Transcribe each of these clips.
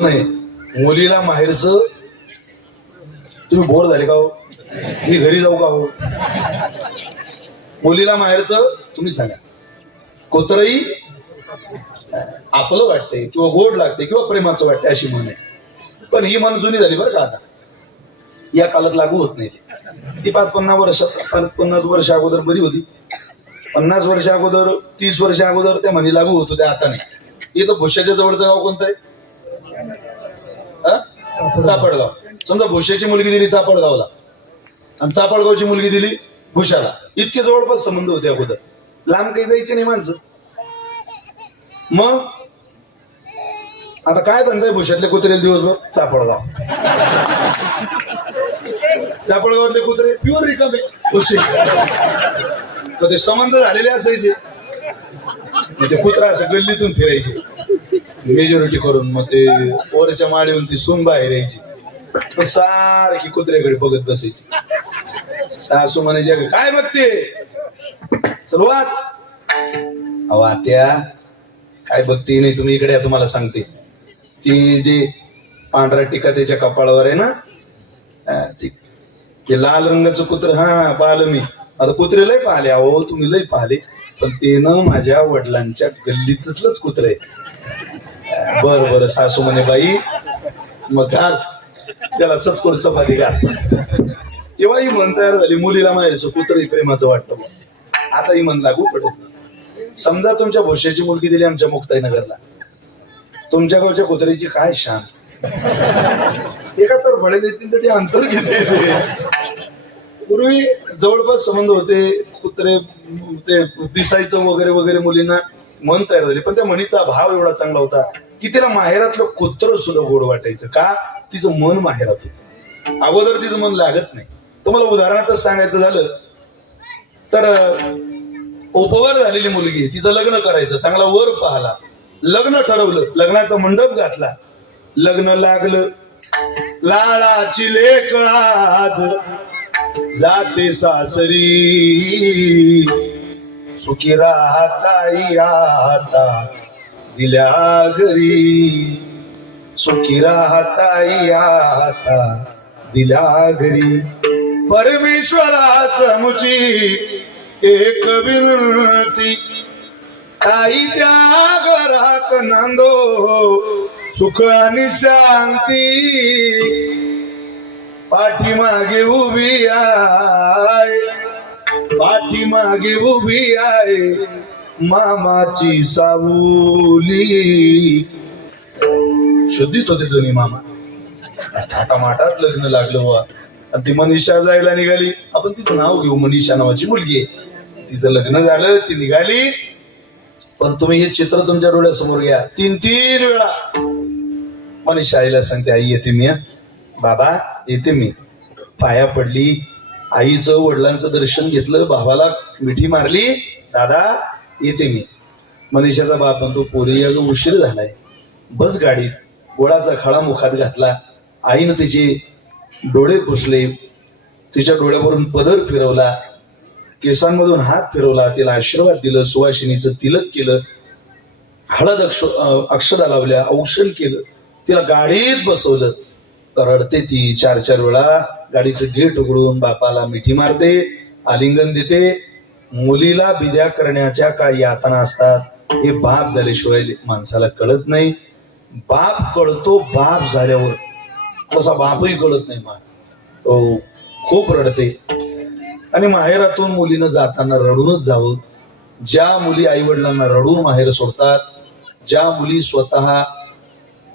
नाही. मुलीला माहेरच तुम्ही बोर झाले का हो? मी घरी जाऊ का हो? मुलीला माहेरच तुम्ही सांगा. कोतरही आपलं वाटतंय किंवा गोड लागते किंवा प्रेमाचं वाटतंय अशी म्हण आहे. पण ही मन जुनी झाली बरं का आता. या काळात लागू होत नाही ती. पाच पन्नास वर्ष पाच पन्नास वर्ष अगोदर बरी होती. पन्नास वर्ष अगोदर तीस वर्ष अगोदर त्या म्हणी लागू होत होत्या आता नाही. इथं भुश्याच्या जवळचं गाव कोणतं आहे? चापडगाव. समजा भुशाची मुलगी दिली चापडगावला. आणि चापडगावची मुलगी दिली भुशाला. इतके जवळपास संबंध होते अगोदर. लांब काही जायचे नाही माणसं. मग? आता काय धंदा आहे भुशातले कुत्रे दिवसभर? चापडगाव. चापडगावातले कुत्रे प्युअर रिकामे आहे. तर ते संबंध झालेले असायचे. मग ते कुत्रा असं गल्लीतून फिरायचे. मेजॉरिटी करून मग ते वरच्या माडीवरून ती सून बाहेर यायची. सारखी कुत्र्याकडे बघत बसायची. सासू म्हणायची काय बघते? सुरुवात अहो आत्या काय बघते? नाही तुम्ही इकडे तुम्हाला सांगते. ती जी पांढरा टिका त्याच्या कपाळावर आहे ना ते लाल रंगाचं कुत्र हा पाहिलं मी. आता कुत्रे लय पाहिले अहो तुम्ही लय पाहिले. पण ते ना माझ्या वडिलांच्या गल्लीतच कुत्र आहे. बर बर सासू म्हणे बाई मग घाल. त्याला चपकोर चपाती घाल. तेव्हा ही म्हण तयार झाली मुलीला माहेरचं कुत्र प्रेमाचं वाटतं बुवा. आता ही म्हण लागू पडत नाही समजा तुमच्या भोश्याची मुलगी दिली आमच्या मुक्ताईनगरला. तुमच्या गावच्या कुत्र्याची काय शान? एका तर फळे देतील तर ते अंतर घेते पूर्वी जवळपास संबंध होते कुत्रे ते दिसायचं वगैरे वगैरे मुलींना. मन तयार झाली पण त्या म्हणीचा भाव एवढा चांगला होता. की तिला माहेरातलं कोत्र सुद्धा गोड वाटायचं. का? तिचं मन माहेरात होत. अगोदर तिचं मन लागत नाही. तुम्हाला उदाहरणातच सांगायचं झालं तर उपवर झालेली मुलगी तिचं लग्न करायचं. चांगला वर पाहला. लग्न ठरवलं. लग्नाचा मंडप घातला. लग्न लागलं. लाळाची लेख आज जाते सासरी. सुखी राहता आता. दिल्या घरी. सुखी राहता आता दिल्या घरी. परमेश्वरा समुची एक विनंती आईच्या घरात नांदो सुख आणि शांती. पाठीमागे उभी आहे पाठीमागे उभी आहे. मामाची सावली. शुद्धीत होते दोन्ही मामा. थाटामाटात लग्न लागलं वा आणि ती मनीषा जायला निघाली. आपण तिचं नाव घेऊ मनीषा नावाची मुलगी आहे. तिचं लग्न झालं ती निघाली. पण तुम्ही हे चित्र तुमच्या डोळ्यासमोर घ्या. तीन तीन वेळा. मनीषा आईला सांगते आई येते मी बाबा येते मी. पाया पडली. आईचं वडिलांचं दर्शन घेतलं. भावाला मिठी मारली. दादा येते मी. मनीषाचा बाप म्हणतो पोरी अगं उशीर झालाय. बस गाडीत गोळाचा खळा मुखात घातला. आईनं तिचे डोळे पुसले. तिच्या डोळ्यावरून पदर फिरवला. केसांमधून हात फिरवला. तिला आशीर्वाद दिलं. सुवासिनीचं तिलक केलं. हळद अक्ष अं, अक्षदा लावल्या. औषण केलं. तिला गाडीत बसवलं. रडते ती. चार चार वेळा गाडीचं गेट उघडून बापाला मिठी मारते. आलिंगन देते. मुलीला बिद्या करण्याच्या काय यातना असतात. हे बाप झाल्याशिवाय माणसाला कळत नाही. बाप कळतो बाप झाल्यावर तसा बापही कळत नाही मा हो, खूप रडते. आणि माहेरातून मुलीनं जाताना रडूनच जावं. ज्या मुली आई वडिलांना रडून माहेर सोडतात ज्या मुली स्वतः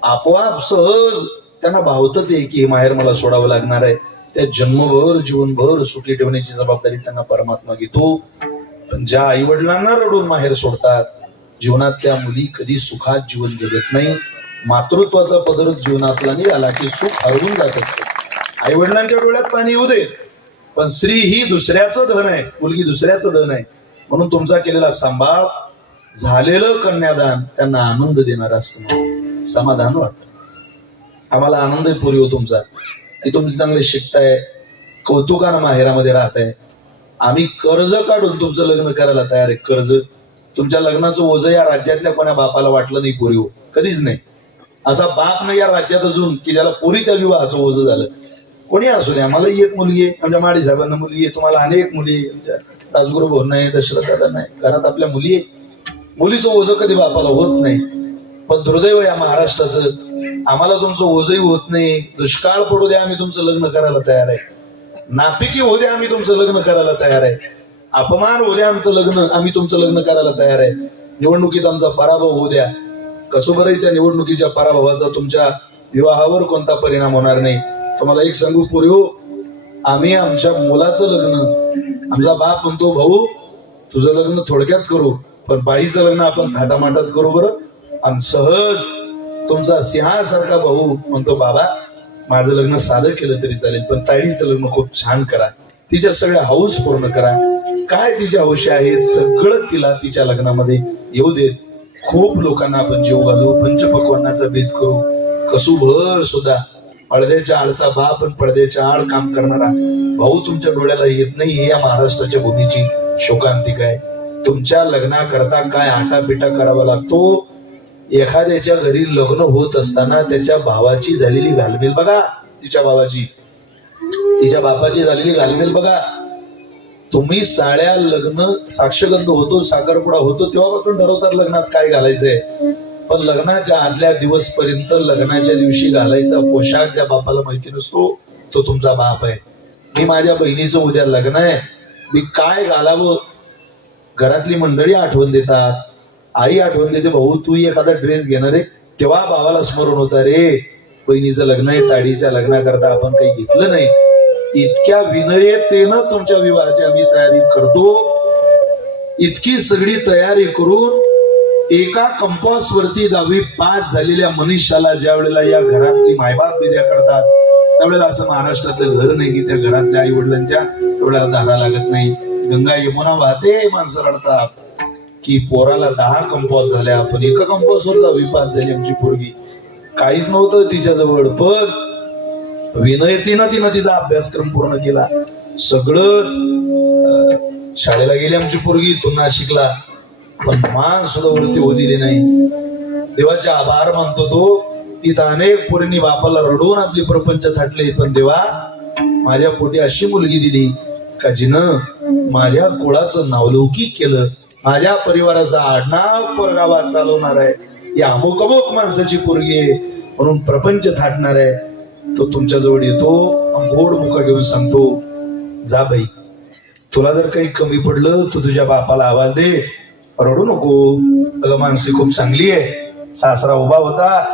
आपोआप सहज त्यांना भावतं ते की हे माहेर मला सोडावं लागणार आहे. त्या जन्मभर जीवनभर सुखी ठेवण्याची जबाबदारी त्यांना परमात्मा घेतो. पण ज्या आई वडिलांना रडून माहेर सोडतात जीवनात त्या मुली कधी सुखात जीवन जगत नाही. मातृत्वाचा पदरच जीवनातला निघाला की सुख हरवून जात असतं आई वडिलांच्या डोळ्यात पाणी येऊ दे पण स्त्री ही दुसऱ्याचं धन आहे. मुलगी दुसऱ्याचं धन आहे. म्हणून तुमचा केलेला सांभाळ झालेलं कन्यादान त्यांना आनंद देणार असतो. समाधान वाटत. आम्हाला आनंद पुरी पूर्वी हो तुमचा. की तुमचे चांगले शिकताय कौतुकानं माहेरामध्ये राहताय. आम्ही कर्ज काढून तुमचं लग्न करायला तयार आहे. कर्ज. तुमच्या लग्नाचं ओझं या राज्यातल्या कोण्या बापाला वाटलं नाही पोरी हो. कधीच नाही. असा बाप नाही या राज्यात अजून की ज्याला पोरीच्या विवाहाचं ओझं झालं. कोणी असू द्या. मला एक मुलगी आहे. आमच्या माडी साहेबांना मुलगी आहे. तुम्हाला अनेक मुली आहे. राजगुरू भाऊ नाही दशरथ दादा नाही. घरात आपल्या मुली आहे मुलीचं ओझं कधी बापाला होत नाही. पण दुर्दैव या महाराष्ट्राचं आम्हाला तुमचं ओझही होत नाही. दुष्काळ पडू द्या आम्ही तुमचं लग्न करायला तयार आहे. नापिकी होऊ द्या आम्ही तुमचं लग्न करायला तयार आहे. अपमान होऊ द्या आमचं लग्न आम्ही तुमचं लग्न करायला तयार आहे. निवडणुकीत आमचा पराभव होऊ द्या. कसोबरही बरं त्या निवडणुकीच्या पराभवाचा तुमच्या विवाहावर कोणता परिणाम होणार नाही. तुम्हाला एक सांगू पूर्वी हो, आम्ही आमच्या मुलाचं लग्न आमचा बाप म्हणतो भाऊ तुझं लग्न थोडक्यात करू पण बाईचं लग्न आपण थाटामाटात करू बरं. आणि सहज तुमचा सिंहासारखा भाऊ म्हणतो बाबा माझं लग्न साधं केलं तरी चालेल पण ताईचं लग्न खूप छान करा. तिच्या सगळ्या हाऊस पूर्ण करा. काय तिच्या हौशी आहेत सगळं तिला तिच्या लग्नामध्ये येऊ देत. खूप लोकांना आपण जीव घालू पंचपक्वांनाचा भेद करू. कसुभर सुद्धा. पडद्याच्या आडचा बाप पण पडद्याच्या आड काम करणारा भाऊ तुमच्या डोळ्याला येत नाही हे या महाराष्ट्राच्या भूमीची शोकांतिका आहे. तुमच्या लग्नाकरता काय आटापिटा करावा लागतो एखाद्याच्या घरी लग्न होत असताना त्याच्या भावाची झालेली घालमेल बघा. तिच्या भावाची. तिच्या बापाची झालेली घालमेल बघा. तुम्ही साड्या लग्न साक्षगंध होतो साखरपुडा होतो तेव्हापासून ठरवतात लग्नात काय घालायचंय. पण लग्नाच्या आदल्या दिवस पर्यंत लग्नाच्या दिवशी घालायचा पोशाख ज्या बापाला माहिती नसतो तो तुमचा बाप आहे. मी माझ्या बहिणीचं उद्या लग्न आहे. मी काय घालावं? घरातली मंडळी आठवण देतात. आई आठवण देते भाऊ तू एखादा ड्रेस घेणार आहे तेव्हा भावाला स्मरण होतं रे बहिणीचं लग्न आहे ताडीच्या लग्नाकरता आपण काही घेतलं नाही. इतक्या विनयतेनं तुमच्या विवाहाची आम्ही तयारी करतो. इतकी सगळी तयारी करून एका कंपास वरती दहावी पास झालेल्या मनुष्याला ज्या वेळेला या घरातली मायबाप विद्या करतात त्यावेळेला असं महाराष्ट्रातलं घर नाही की त्या घरातल्या आई वडिलांच्या एवढ्याला धारा लागत नाही. गंगा यमुना वाहते माणसं रडतात. की पोराला दहा कंपास झाल्या आपण एका कंपास वर दहावी पास झाली आमची पोरगी. काहीच नव्हतं तिच्याजवळ पण विनयतीनं तिनं तिचा अभ्यासक्रम पूर्ण केला. सगळंच शाळेला गेली आमची पोरगी इथून नाशिकला. पण मान सुद्धा वरती दिली नाही. देवाचे आभार मानतो तो. तिथं अनेक पोरींनी बापाला रडवून आपली प्रपंच थाटले पण देवा माझ्या पोटी अशी मुलगी दिली का जिनं माझ्या कुळाचं नावलौकिक केलं. माझ्या परिवाराचा आडनाव परगावात चालवणार आहे. या अमुक अमुक माणसाची पोरगी आहे. म्हणून प्रपंच थाटणार आहे. तो तुमच्या जवळ येतो गोड मुका घेऊन सांगतो जा बाई तुला जर काही कमी पडलं तर तुझ्या बापाला आवाज दे. रडू नको. अगं माणसी खूप चांगली आहे. सासरा उभा होता.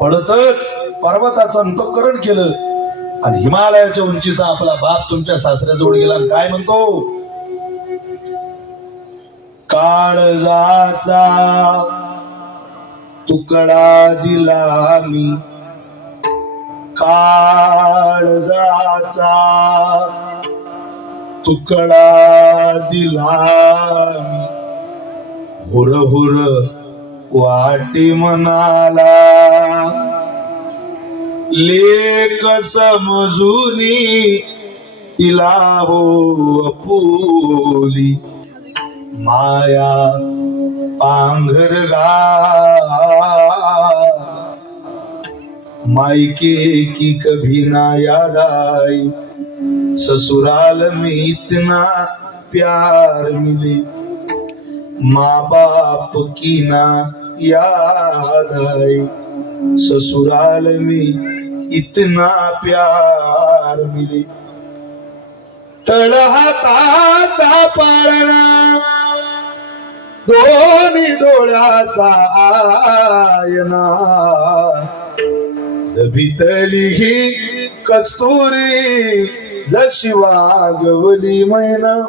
पडतच पर्वताचं अंतकरण केलं. आणि हिमालयाच्या उंचीचा आपला बाप तुमच्या सासऱ्याजवळ गेला आणि काय म्हणतो? काळजाचा तुकडा दिला मी. काळजाचा तुकडा दिला हुर हुर वाटी मनाला. लेख समजुनी तिला हो अपुली. माया पांघरगा। मायके की कभी ना याद आई, ससुराल में इतना प्यार मिले। माँ बाप की ना याद आई, ससुराल में इतना प्यार मिले। तळहाताचा पाळणा दोन्ही डोळ्याचा आयना. दबितली ही कस्तुरी जशी वागवली मैना.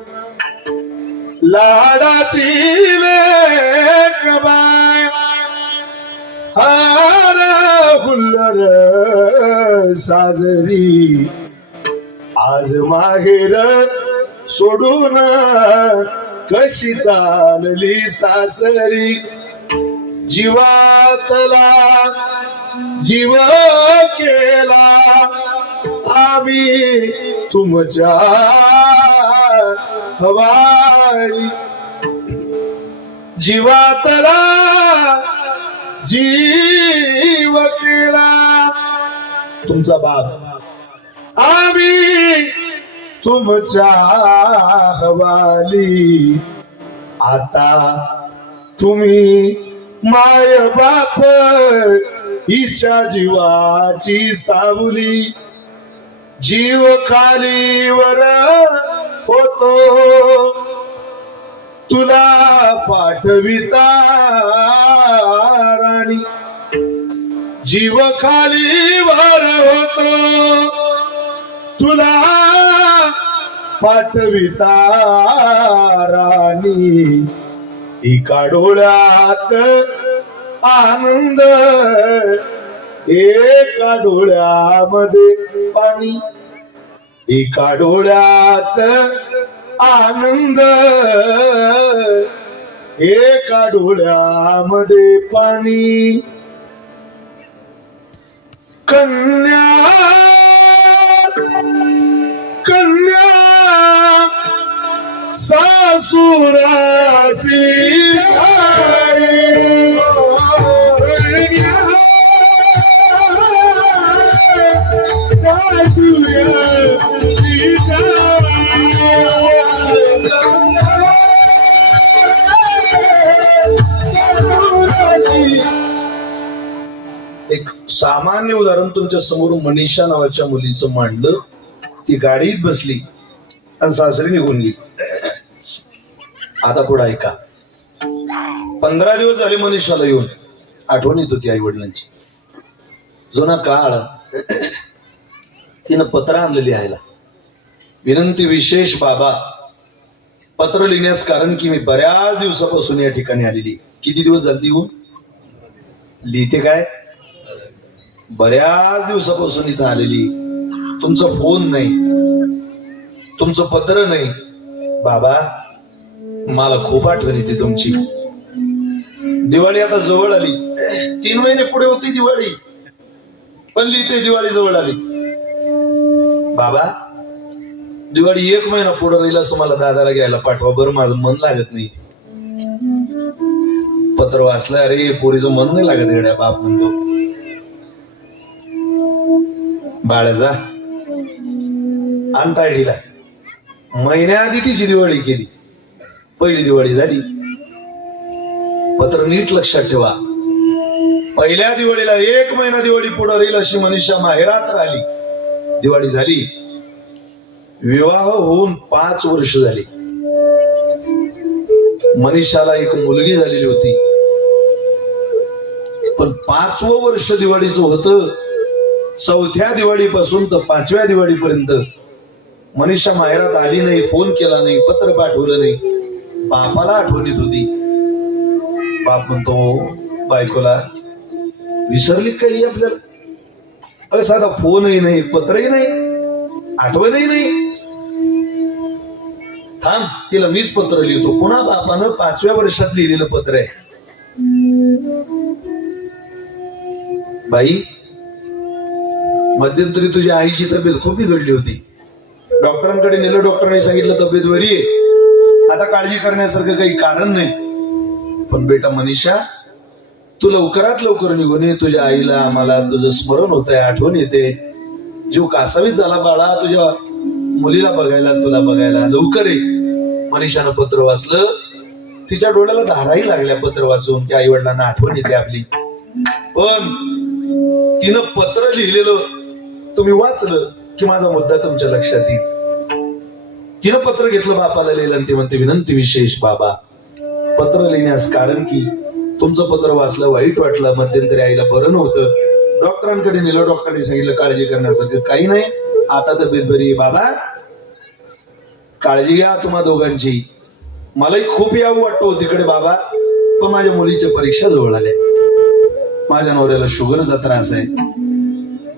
लाडाची लेक बाय हार हुल्लर साजरी. आज माहेर सोडून कशी चालली सासरी? जीवातला जीव केला. आम्ही तुमच्या हवाई जीवातला जीव केला. तुमचा बाप. आम्ही तुमच्या हवाली आता तुम्ही माय बाप हिच्या जीवाची सावली. जीव खालीवर होतो. तुला पाठविता राणी. जीव खालीवर होतो. तुला पाठविता राणी एका डोळ्यात आनंद. एका डोळ्यामध्ये पाणी. एका डोळ्यात आनंद. एका डोळ्यामध्ये पाणी. कण एक सामान्य उदाहरण तुमच्यासमोर मनीषा नावाच्या मुलीचं मांडलं. ती गाडीत बसली आणि सासरी निघून गेली. आता पुढे ऐका. पंधरा दिवस झाले मनीषाला येऊन. आठवण येत होती आई वडिलांची जुना काळ तिनं पत्र आणलं लिहायला विनंती विशेष बाबा. पत्र लिहिण्यास कारण की मी बऱ्याच दिवसापासून या ठिकाणी आलेली. किती दिवस झाले येऊन लिहिते काय? बऱ्याच दिवसापासून इथं आलेली. तुमचा फोन नाही. तुमचं पत्र नाही. बाबा मला खूप आठवण येते तुमची. दिवाळी आता जवळ आली. तीन महिने पुढे होती दिवाळी. पण लिहिते दिवाळी जवळ आली. बाबा दिवाळी एक महिना पुढे राहील असं मला दादाला घ्यायला पाठवा. बरं माझं मन लागत नाही. पत्र वाचलं अरे पोरीचं मन नाही लागत गड्या बाप म्हणतो बाळाचा अंतायडीला महिन्याआधी तिची दिवाळी केली. पहिली दिवाळी झाली. पत्र नीट लक्षात ठेवा. पहिल्या दिवाळीला एक महिना दिवाळी पुढे राहील अशी मनीषा माहेरात राहिली. दिवाळी झाली. विवाह होऊन पाच वर्ष झाली. मनीषाला एक मुलगी झालेली होती. पण पाचवं वर्ष दिवाळीचं होतं. चौथ्या दिवाळीपासून तर पाचव्या दिवाळीपर्यंत मनीषा माहेरात आली नाही फोन केला नाही पत्र पाठवलं नाही. बापाला आठवण येत होती. बाप म्हणतो बायकोला विसरली काही आपल्याला? अरे साधा फोनही नाही पत्रही नाही आठवणही नाही. थांब तिला मीच पत्र लिहितो. पुन्हा बापानं पाचव्या वर्षात लिहिलेलं पत्र आहे. बाई मध्यंतरी तुझ्या आईची तब्येत खूप बिघडली होती. डॉक्टरांकडे नेलं डॉक्टरांनी सांगितलं तब्येत बरी आहे. आता काळजी करण्यासारखं काही कारण नाही. पण बेटा मनीषा तू लवकरात लवकर निघून ये. तुझ्या आईला आम्हाला तुझं स्मरण होत आहे आठवण येते. जीव कासावीच झाला बाळा तुझ्या मुलीला बघायला तुला बघायला. लवकर ये. मनीषानं पत्र वाचलं. तिच्या डोळ्याला धाराही लागल्या पत्र वाचून की आई वडिलांना आठवण येते आपली. पण तिनं पत्र लिहिलेलं तुम्ही वाचलं की माझा मुद्दा तुमच्या लक्षात येईल. तिनं पत्र घेतलं बापाला लिहिलं आणि ते म्हणते विनंती विशेष बाबा पत्र लिहिण्यास कारण की तुमचं पत्र वाचलं वाईट वाटलं मध्यंतरी आईला बरं नव्हतं. डॉक्टरांकडे नेलं डॉक्टरांनी सांगितलं काळजी करण्यासारखं काही नाही. आता तब्येत बरी बाबा. काळजी घ्या तुम्हा दोघांची. मलाही खूप यावं वाटतो हो तिकडे बाबा. पण माझ्या मुलीच्या परीक्षा जवळ आल्या. माझ्या नवऱ्याला शुगरचा त्रास आहे.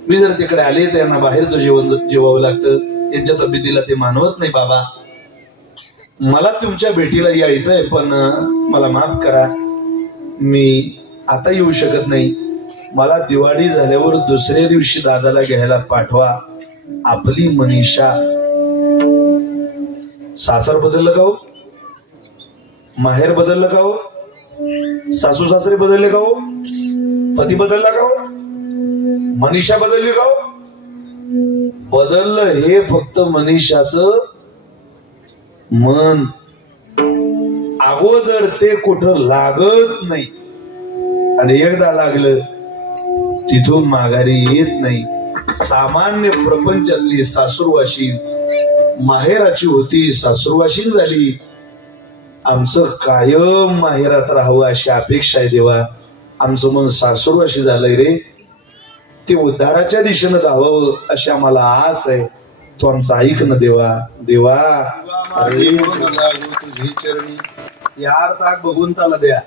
मी जर तिकडे आले तर यांना बाहेरचं जेवण जेवावं लागतं. यांच्या तब्येतीला ते मानवत नाही बाबा. मला तुमच्या भेटीला यायचंय पण मला माफ करा. मी आता येऊ शकत नाही. मला दिवाळी झाल्यावर दुसऱ्या दिवशी दादाला घ्यायला पाठवा. आपली मनीषा. सासर बदललं का हो? माहेर बदललं का हो? सासू सासरे बदलले का हो? पती बदलला का हो? मनीषा बदलली का हो? बदललं हे फक्त मनीषाच मन. अगोदर ते कुठं लागत नाही. आणि एकदा लागलं तिथून माघारी येत नाही. सामान्य प्रपंचातली सासूरवाशी माहेराची होती सासूरवाशी झाली. आमचं कायम माहेरात राहावं अशी अपेक्षा आहे देवा. आमचं मन सासूरवाशी झालंय रे. ते उद्धाराच्या दिशेनं जावं अशी आम्हाला आस आहे. तो आमचा ऐक देवा. देवा. अरे. तुझी चरणी यार ताक बघून त्याला द्या.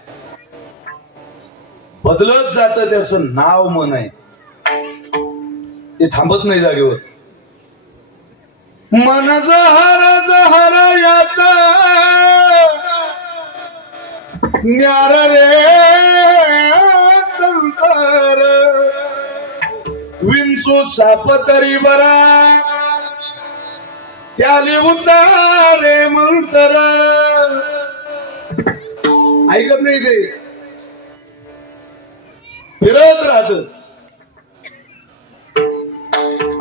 बदलत जात त्याचं नाव मन आहे. ते थांबत नाही जागेवर. मन जहर जहर याचा. न्यार रे. तू साप तरी बरा. त्याले उतारे मंतर ऐकत नाही ते. फिरत राहत.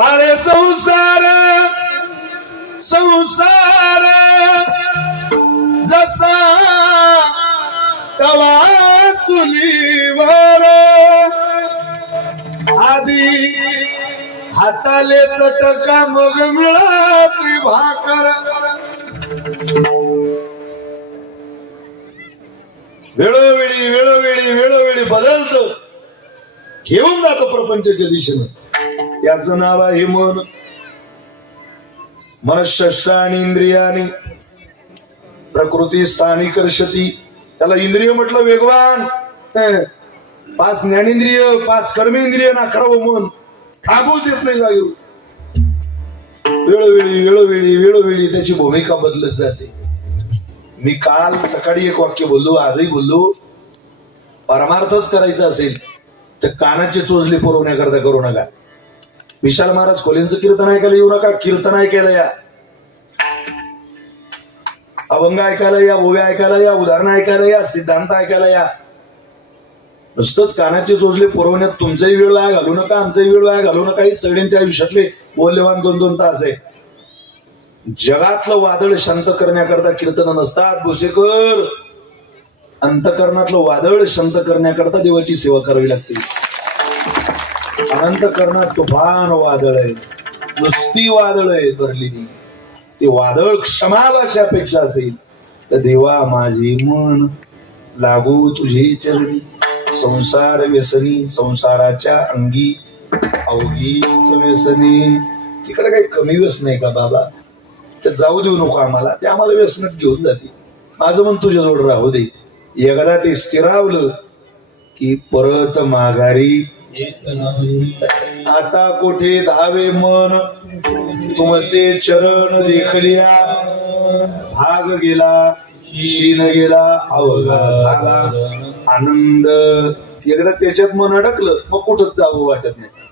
अरे संसार संसार जसा तवा चुलीवर. आधी हाताले चटका मग मिळाली भाकर. वेळोवेळी वेळोवेळी वेळोवेळी बदलतो. घेऊन जातो प्रपंचाच्या दिशेनं. याच नाव आहे मन. मनशस्त्र आणि इंद्रियानी. प्रकृती स्थानी कर्षती त्याला इंद्रिय म्हटलं वेगवान. पाच ज्ञानेंद्रिय पाच कर्मेंद्रिय ना खरं मन. थांबूच देत नाही जागेवर. वेळोवेळी वेळोवेळी वेळोवेळी त्याची भूमिका बदलत जाते. मी काल सकाळी एक वाक्य बोललो आजही बोललो. परमार्थच करायचा असेल तर कानाचे चोचले पुरवण्याकरता करू नका. विशाल महाराज खोलेंचं कीर्तन ऐकायला येऊ नका कीर्तन ऐकायला या. अभंग ऐकायला या भोव्या ऐकायला या उदाहरणं ऐकायला या सिद्धांत ऐकायला या. नुसतंच कानाचे चोचले पुरवण्यात तुमचाही वेळ वाया घालू नका आमचाही वेळ वाया घालू नका ही सगळ्यांच्या आयुष्यातले मौल्यवान दोन दोन तास आहे. जगातलं वादळ शांत करण्याकरता कीर्तन नसतात भुसेकर. अंतकरणातलं वादळ शांत करण्याकरता देवाची सेवा करावी लागते. अनंतकरणात तुफान वादळ आहे. नुसती वादळ आहे भरलेली. ते वादळ क्षमावाची अपेक्षा असेल तर देवा माझे मन लागू तुझे चरणी. संसार व्यसनी संसाराच्या अंगी अवघीच व्यसनी. तिकडे काही कमी व्यसन आहे का बाबा? ते जाऊ देऊ नको आम्हाला. ते आम्हाला व्यसनात घेऊन जाते. माझं मन तुझ्याजवळ राहू दे. एकदा ते स्थिरावलं की परत माघारी. आता कोठे धावे मन? तुमचे चरण देखलिया. भाग गेला शीन गेला अवघा झाला. आनंद एकदा त्याच्यात मन अडकलं मग कुठंच जावं वाटत नाही.